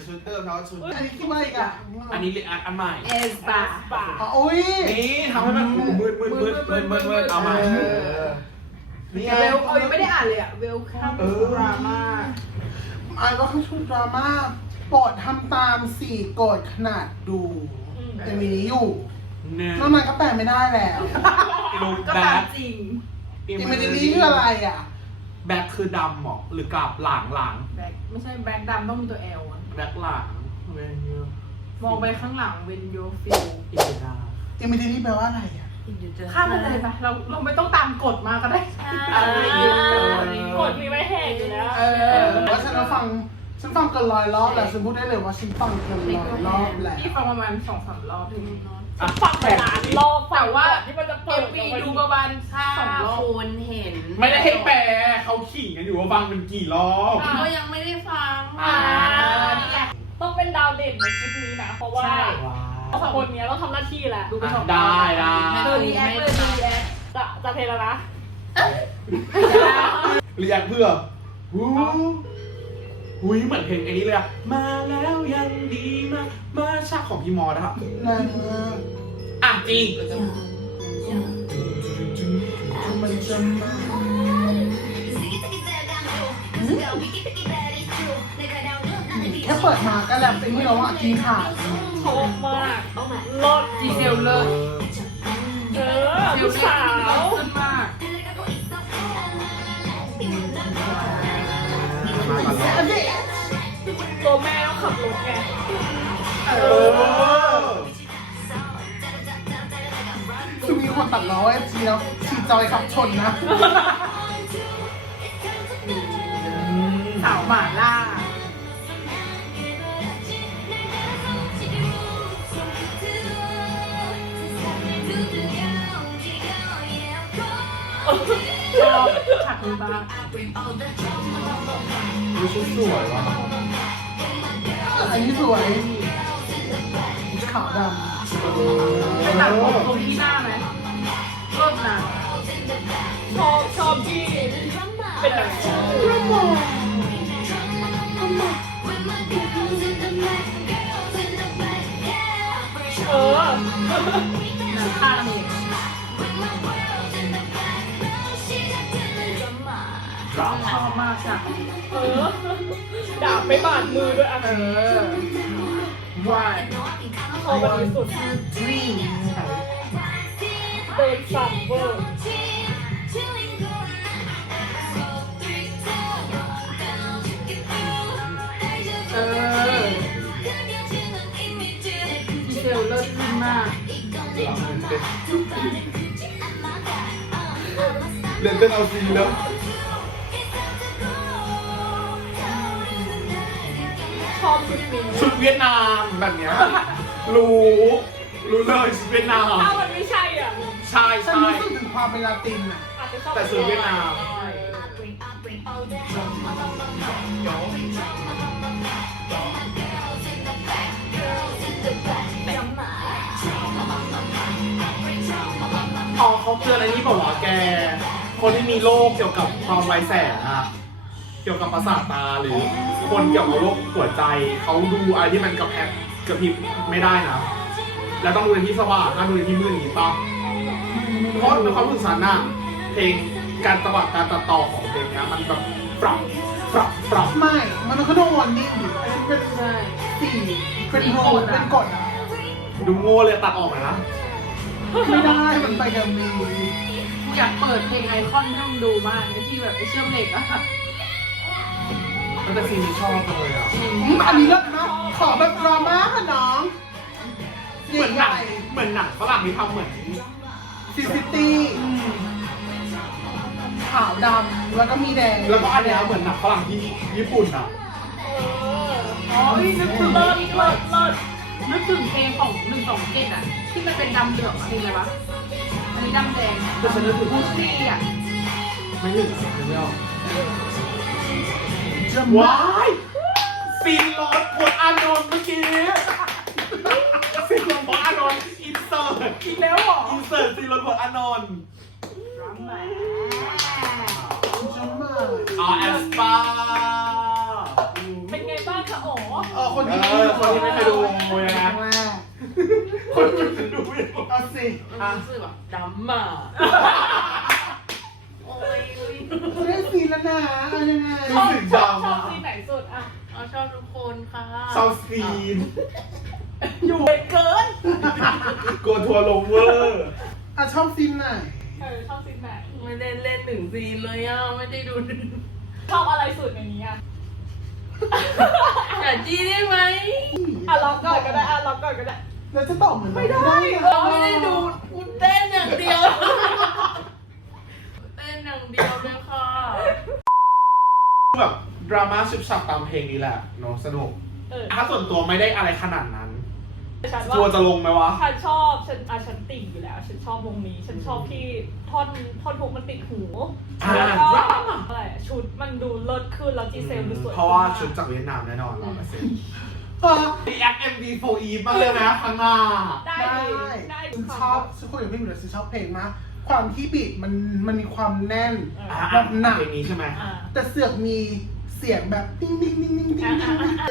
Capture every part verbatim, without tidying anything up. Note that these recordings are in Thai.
ชุดเดิมเนาะชุดอันนี้คิดว่าอีกอ่ะอันนี้รีแอคอันใหม่เอสบาอ๋ออุ้ยนี่ทำให้มันมืดมืดมืดมืดมืดมืดเอามานี่เวลเอายังไม่ได้อ่านเลยอะเวลคัมดราม่าอันก็คือชุดดราม่าโปรดทำตามสี่กฎขนาดดูจะมีนี้อยู่เนี่ยนอกนั้นก็แปลไม่ได้แล้วลูกก็แบ็ตามคจริงอิมเมจนี้คืออะไรอ่ะแบ็คคือดำหรอหรือกลับหลังหลังแบ็คไม่ใช่แบ็คดำต้องมีตัวแอลอะแบ็คหลังเวนิวมองไปข้างหลังเวนโยฟิลอินเดียอิมเมจนี้แปลว่าอะไรอ่ะข้ามมันเลยปะเราเราไม่ต้องตามกฎมาก็ได้กดมีไว้แหกอยู่แล้วเอเอออว่าฉันก็ฟังฉันฟังเกินร้อยรอบแล้วฉันพูดได้เลยว่าฉันฟังเกินร้อยรอบแล้วที่ฟังประมาณสองสามรอบถึงอ่ะฟังไปล้านรอบแต่ว่าที่มันจะเอเปิดวีดูประมาณสองรอบคุณเห็นไม่ได้ให้แปลเขาขิงกันอยู่ว่าฟังเป็นกี่รอบก็ยังไม่ได้ฟังอ่านี่แหละต้องเป็นดาวเด่นในคลิปนี้นะ เพราะว่าใช่สองคนนี้ต้องทำหน้าที่แหละดูไปสองรอบได้ได้เธอรีแอคเลยเธอรีแอคจะจะเพลแล้วนะเรียกเพื่อหูหุยเหมือนเพลงไอ้นี้เลยอะมาแล้วยังดีมากมาชาของพี่มอสนะครับแรงมากอ่ะจริงมันจะมาแค่เปิดมาก็แล้วเป็นที่เราว่ากินขาดชอบมากรอดจีเซลเลอร์เออผู้สาวขึ้นมากมาก่อนแล้วตัวแม่ต้องขับรถไงเออคือมีคนตัดล้อเอฟซีแล้วฉีดจอยขับชนนะสาวหมาล่าชอบฉากนี้บ้างดูชุดสวยว่ะอันนี้สวยขาวดไปตัดผมตรงที่หน้าไหมรถนะชอบชอบที่เป็นแบบ เออหนังข้างนี่ดราชม่าอบมากฉากนี้เออดาบไม่บาดมือด้วยอ่ะเออวายชอบอันนี้สุดำดรีมเดินสั่นเวอร์เออดีเซลเลิศขึ้นมากเล่นเต้นเอาซีแล้วชอบชุดนี้ชุดเวียดนามแบบเนี้ยรู้รู้เลยชุดเวียดนามถ้ามันไม่ใช่อ่ะใช่ฉันใช่รู้สึกถึงความเป็นลาตินอ่ะอาจจะชอบแต่ชุดเวียดนาม อ๋อเขาเตือนอะไรนี่บอกว่าแก คนที่มีโรคเกี่ยวกับความไวแสงอะเกี่ยวกับประสาทตาหรือ คนเกี่ยวกับโรคหัวใจเขาดูอะไรที่มันกระแพบกระพริบไม่ได้นะ แล้วต้องดูในที่สว่างห้ามดูในที่มืดอย่างนี้ป่ะเพราะในความรู้สึกฉันน่ะเพลงการจังหวะการตัดต่อของเพลงเนี้ยมันแบบปรับปรับปรับไม่ มันก็ต้องวอร์นิ่งดิอันนี้เป็นใช่สี่เป็นโรลเป็นกฎอ่ะดูโง่เลยตัดออกเลยนะไม่ได้ มันไปกับมีอยากเปิดเพลงไอคอนให้มึงดูมากไอ้ที่แบบไอเชื่อมเหล็กอะมันเป็นซีนที่ชอบเลยอ่ะอืมอันนี้เลิศนะขอแบบดราม่าค่ะน้องเหมือนหนังเหมือนหนังฝรั่งที่ทำเหมือนซิซิตี้ขาวดำแล้วก็มีแดงแล้วก็อันเนี้ยเหมือนหนังฝรั่งที่ญี่ปุ่นอ่ะเอออ๋อนึกถึงเลิศเลิศเลิศนึกถึงเพลงของหนึ่งสองเจ็ดอะที่มันเป็นดำเหลืองอะเพลงอะไรวะอันนี้ดำแดงแต่ฉันนึกถึงบูซี่อะไม่ถึงอ่ะไม่เอาจะมาว้ายซีนรถพลอานนท์เมื่อกี้ซีนรถพลอานนท์อินเสิร์ตอีกแล้วเหรออินเสิร์ตซีนรถพลอานนท์จะมาอ๋อแอสปาเป็นไงบ้างคะอ๋อเออคนเออคนที่ไม่เคยดูนะครั้งแรกคนที่ไม่เคยดูไม่รู้เอาสิมันรู้สึกแบบดำอ่ะโอ้ยเขาได้ซีนแล้วนะเอายังไงรู้สึกชอบดำชออ่ะบซีนไหนสุดอ่ะเอาชอบทุกคนค่ะเซาสปีนอยู่เกินกลัวทัวร์ลงเวอร์อ่ะชอบซีนไหนเออชอบซีนไหนไม่ได้เล่นหนึ่งซีนเลยอ่ะไม่ได้ดูชอบอะไรสุดในนี้อ่ะอย่าจี้ได้ไหมอ่ะลองก่อนก็ได้อ่ะลองก่อนก็ได้แล้วจะตอบเหมือนไม่ได้นะเราไม่ได้ดูกูเต้นอย่างเดียวเต้นอย่างเดียวเลยค่ะแบบดราม่าชุบฉับตามเพลงนี้แหละเนาะสนุกเออถ้าส่วนตัวไม่ได้อะไรขนาดนั้นฉันตัวว่าจะลงไหมวะฉันชอบฉันอ่ะฉันติ่งอยู่แล้ว ฉันชอบวงนี้ ฉันชอบที่ท่อนท่อนทุกมันติดหูอ่าแล้วก็อะไรอ่ะชุดมันดูเลิศขึ้นแล้วจีเซลดูสวยเพราะว่าชุดจากเวียดนามแน่นอนร้อยเปอร์เซ็นต์เออรีแอคเอ็มดีโฟอีบ้างเลยนะข้างหน้าได้ได้ดิได้ฉันชอบฉันคุยกับพี่หมิวเลยฉันชอบเพลงมากความที่บีทมันมันมีความแน่นอ่าแบบหนักเพลงนี้ใช่ไหมอ่าแต่เสือกมีเสียงแบบติ้งติ้งติ้งติ้งติ้งอ่าติ้งอ่า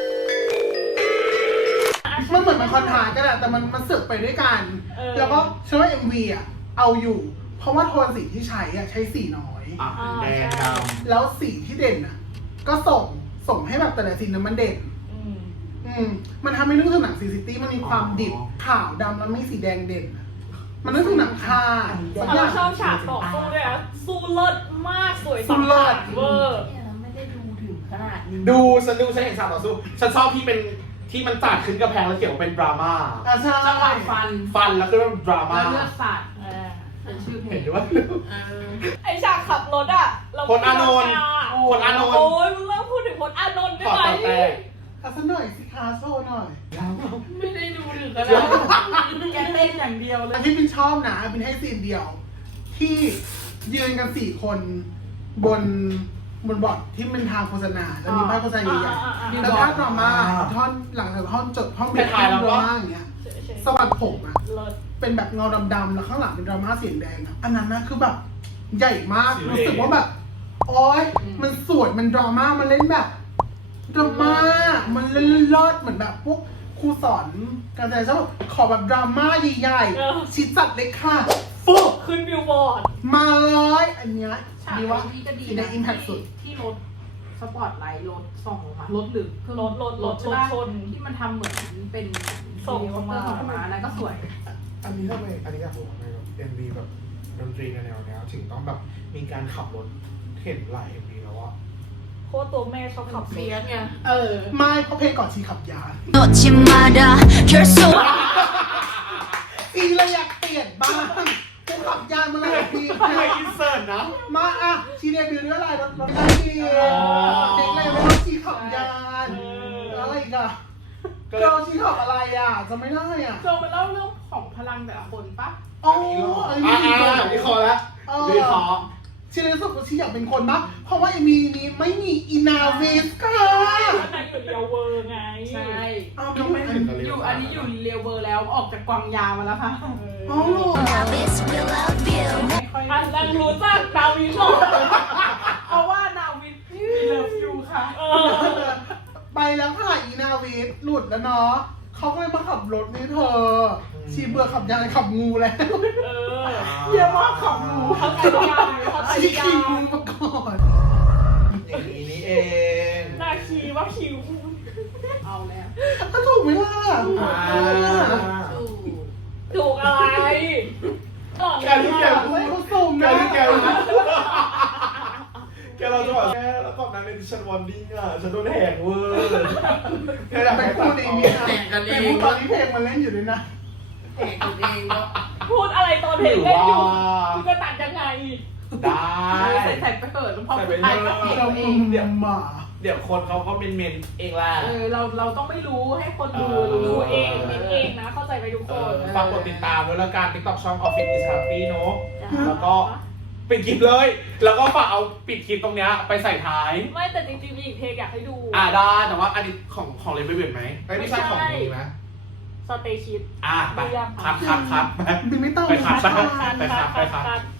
อ่ามันเหมือนมันคอนทราสต์กันอะแต่มันมันเสือกไปด้วยกันเออแล้วก็ฉันว่า เอ็ม วี อะเอาอยู่ เพราะว่าโทนสีที่ใช้อะใช้สีน้อยอ่ะแดงดแล้วสีที่เด่นอะก็ส่งส่งให้แบบแต่ละซีนนั้นมันเด่นอืมอืมมันทำให้นึกถึงหนังซีซิตี้มันมีความดิบขาวดำแล้วมีสีแดงเด่นอะมันนึกถึงหนังค่ายสักอเราย่างชอบฉากต่อสู้ด้วยนะสู้เลิศมากสวยสู้เลิศเวอร์ไม่ได้ดูถึงขนาดนี้ำดูฉันดูฉันเห็นฉากต่อสู้ฉันชอบที่เป็นที่มันจัดขึ้นกระแพงแล้วเขียนว่าเป็นดราม่าอ่ะใช่จังหวะฟันฟันแล้วก็เป็นดราม่าแล้วเลือดสาดเออเป็นชื่อเพลเห็งนด้วยเออไอฉากขับรถอ่ะเราพลอานนท์พลอานนท์โอ้ยมึงเริ่มพูดถึงพลอานนท์ได้ขอไหมต่อแต่อ่ะสักหน่อยสิคาโชว์หน่อยไม่ได้ดูถึงขนาดนั้นแกเต้นอย่างเดียวเลยอันที่เป็นชอบนะเป็นให้ซีนเดียว ที่ยืนกันสี่คนบนบนบอร์ดที่เป็นทางโฆษณาแล้วมีป้ายโฆษณาใหญ่ๆแล้วถ้าดราม่าท่อนหลังจากท่อนจบท่อนเบรกดราม่าอย่างเงี้ยสวัสดผมอะเลิศเป็นแบบเงาดำๆแล้วข้างหลังเป็นดราม่าเสียงแดงอะอันนั้นนะคือแบบใหญ่มากรู้สึกว่าแบบโอ๊ยมันสวยมันดราม่ามันเล่นแบบดราม่ามันเล่นเลิศเหมือนแบบพวกครูสอนการแสดงชอบขอแบบดราม่าใหญ่ๆชิดจัดเลยค่ะฟุบขึ้นบิลบอร์ดมาเลยอันเนี้ยฉากดีว่านี้ก็ดีในนะอิมแพคสุดที่รถสปอร์ตไลท์รถส่องลงมารถหรือเครื่องรถรถรถใช่รถปะชนที่มันทำเหมือนเป็นส่งลงมาส่งลงมาแล้วก็สวยอันนี้ทำไมอันนี้อยากรู้ทำไมแบบเอ็มวีแบบดนตรีในแนวเนี้ยถึงต้องแบบมีการขับรถเห็นหลายเอ็มวีแล้วอะโคตรตัวแม่ชอบขับเฟียสไงเออไม่เพราะเพลงก่อนชีขับยาน 놓지 마라 you're so อีเลยอยากเปลี่ยนบ้างกูขับยานมาหลายปีทำไมอินเสิร์ตนะมาอ่ะชีเดบิวต์ด้วยอะไรรถรถได้ดีเด็กเลยไม่ต้องชีขับยานแล้วอะไรอีกอะเราชีขับอะไรอ่ะจะไม่ได้อ่ะโจมันเล่าเรื่องของพลังแต่ละคนปะอ๋ออัอันนนี้นี้หรอมีอ่าคนอ่าวิเคราะห์แล้วเออวิเคราะห์ชีเลยรู้สึกว่าชีอยากเป็นคนปะเพราะว่าไอ้มีนี้ไม่มีอินาเวสค่ะนายอยู่เดียวเวอร์ไงใช่อ้าวก็ไม่ไม่ถึงกับเร็วอยู่อันนี้อยู่เรียวเวอร์แล้วออกจากกวางยามาแล้วค่ะอ๋อ this will love you ไม่ค่อยอันนั้นรู้จักดาวินหรอเพราะว่านาวินมีเลิฟยูค่ะเออไปแล้วค่ะอีนาเวสหลุดแล้วเนาะเขาก็เลยมาขับรถนี่เธอชีเบื่อขับยานขับงูแล้วเออเยี่ยมมากขับงูเขาใจยาวเขาใจชียาขี่วงูมาก่อนอย่างนี้นี่เองนาคีว่าคิวเอาแล้วถ้าถูกไหมล่ะอ่าถูกอะไรก่อนการที่แกอยากพูให้ดเขาสุ่มแกนะที่แกแกเราจะบอกแกแล้วก่อนนั้นในดิฉันวอนดิ้งอ่ะฉันโดนแหกเวอร์แกอยากไปให้พูตัดดเออง อกนี่นะไปพูดตอนที่เพลงมันเล่นอยู่ด้วยนะแข่งกันเองแล้วพูดอะไรตอนเพลงเล่นอยู่คุณจะตัดยังไงได้ใส่ใส่ไปเถิดแล้วพอใส่ไปสุดท้ายก็เถเองอะตัวเองเดี๋ยวหมาเดี๋ยวคนเขาก็เมนเมนเองแหละเออเราเราต้องไม่รู้ให้คนดูดูเองเป็นเองนะ เข้าใจไปทุกเอคอน ฝากกดติดตามด้วยละกัน TikTok ช่อง Office is Happy เนอะแล้วก็ ปิดคลิปเลย แล้วก็ฝากเอาปิดคลิปตรงเนี้ยไปใส่ท้ายไม่แต่จริงๆมีอีกเพลงอยากให้ดูอ่าได้แต่ว่าอันนี้ของของเลเวลเวทไหมไม่ไม่ใช่ของนี้ไหมสเตชิปอ่ะไปคัดคัดคัดไปบินไม่ต้องไปคัดไปคัดไปคัคัดดไปคัดคัดคัด